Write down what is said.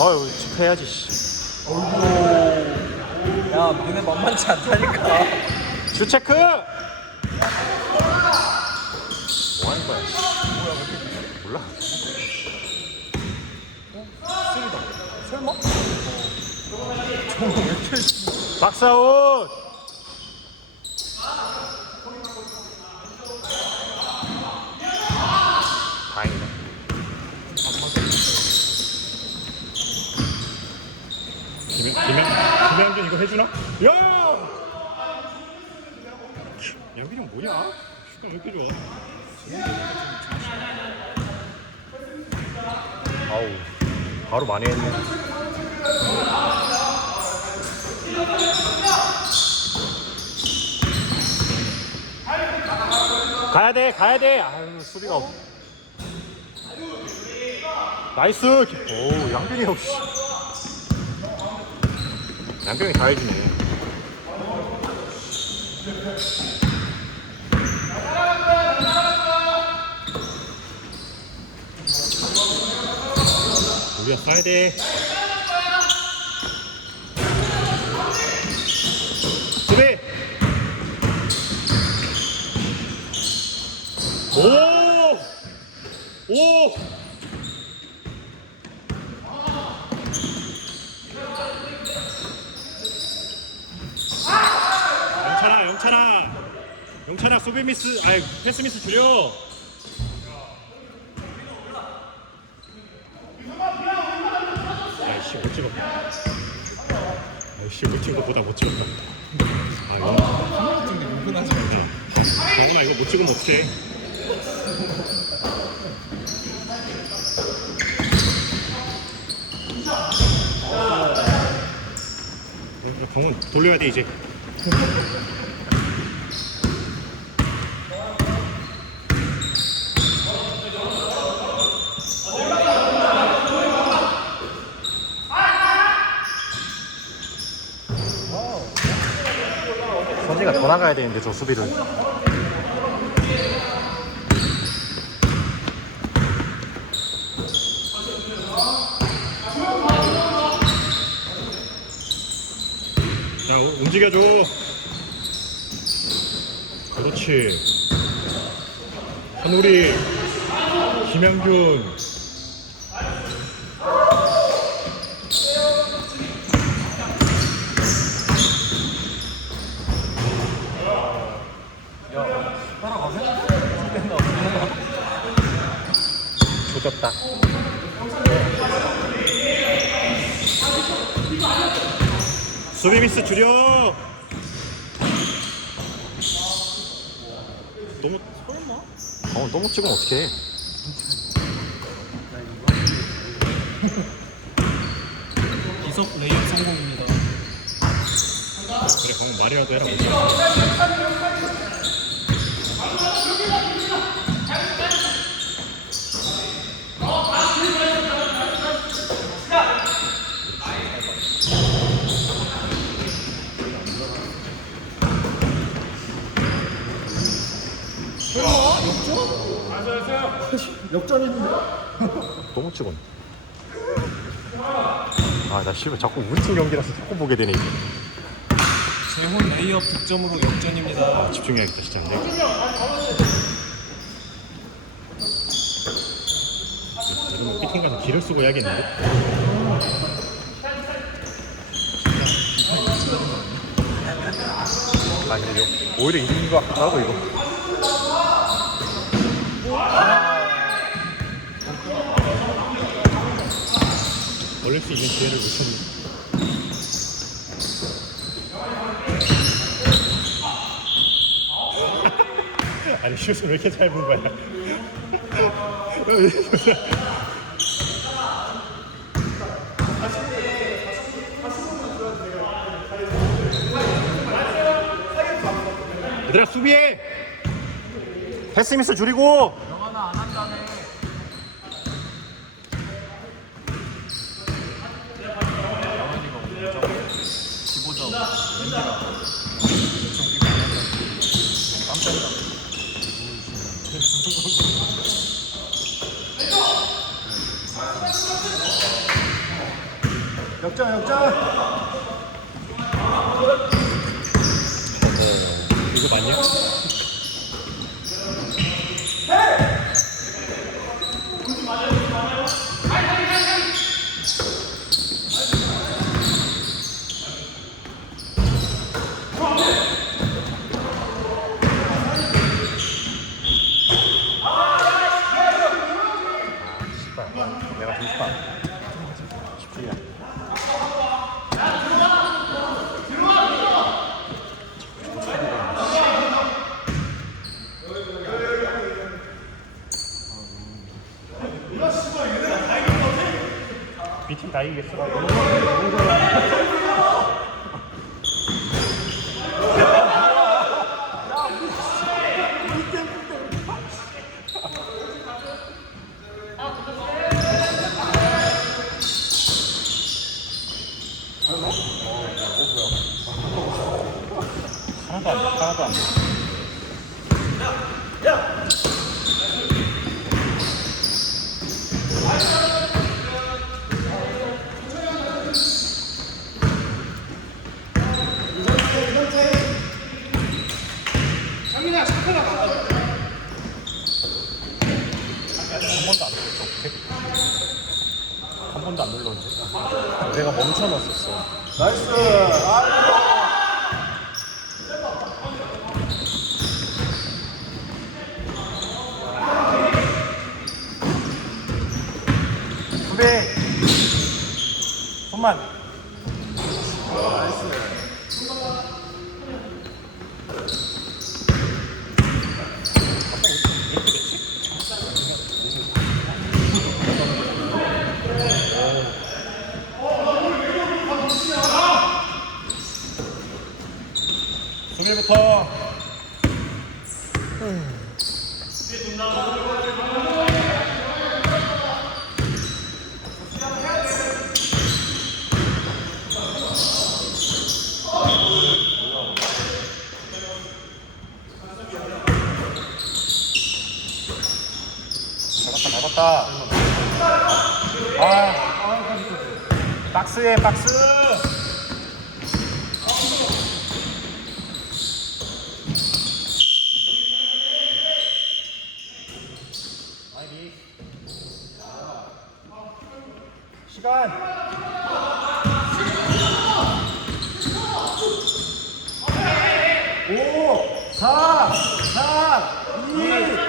아유 체크해야지. 야, 니네 만만치 않다니까. 슛 체크. 뭐 하는 거야? 몰라. 쓰리다. 설마? 박사웃. 다행이다. 김양준 이거 해주나? 야! 여기는 뭐냐? 슈가 왜 이렇게 좋아? 아우 바로 만회했네. 가야 돼. 아유 수비가 없. 나이스. 오 양준이 형. 양병이 다 해주네. 우리가 싸야 돼. 수비. 오. 영찬아 수비 미스, 아니 패스 미스 줄여. 아이씨 못 찍었다. 아이씨 못 찍은 것보다 못 찍었다. 아 이거 같은데 은근하지 말자. 정훈아 이거 못 찍으면 어떡해. 정훈 돌려야 돼 이제. 선지가 더 나가야 되는데 저 수비를. 자 움직여줘. 그렇지. 한우리 김양준. 조졌다. 수비 미스 줄여. 너무 설마? 너무 찍으면 어떡해. 이석 레이업 성공입니다. 그래 방금 말이라도 해라. 역전했는데? 너무 찍었네. 아나 씨발 자꾸 우리 팀 경기라서 자꾸 보게 되네 이제. 재혼 레이업 득점으로 역전입니다. 집중해야겠다 진짜. 이러면 피팅 가서 기를 쓰고 해야겠는데? 아 근데 이거 오히려 이긴 거 같기도 하고 이거. 걸릴 수 있는 기회를 놓쳤네. 아니 슛을 왜 이렇게 잘 본 거야? 얘들아 수비해! 패스 미스 줄이고. 영화나 안 한다네. 영환이가 5점, 15점, 웬디가 좀 기분 안 한다. 깜짝이야. 역전 역전. 이거 맞냐? 내가 중스파 집중이야. B팀 다 이기겠어. 하나도 안 돼. 하나도 안 돼. 한 번도 안 눌렀어. 한 번도 안 눌렀는데. 내가 멈춰놨었어. 나이스. 아, 후배 손만. 수비부터. 잡았다. 박스에 박스. 시간. 5, 4, 3, 2,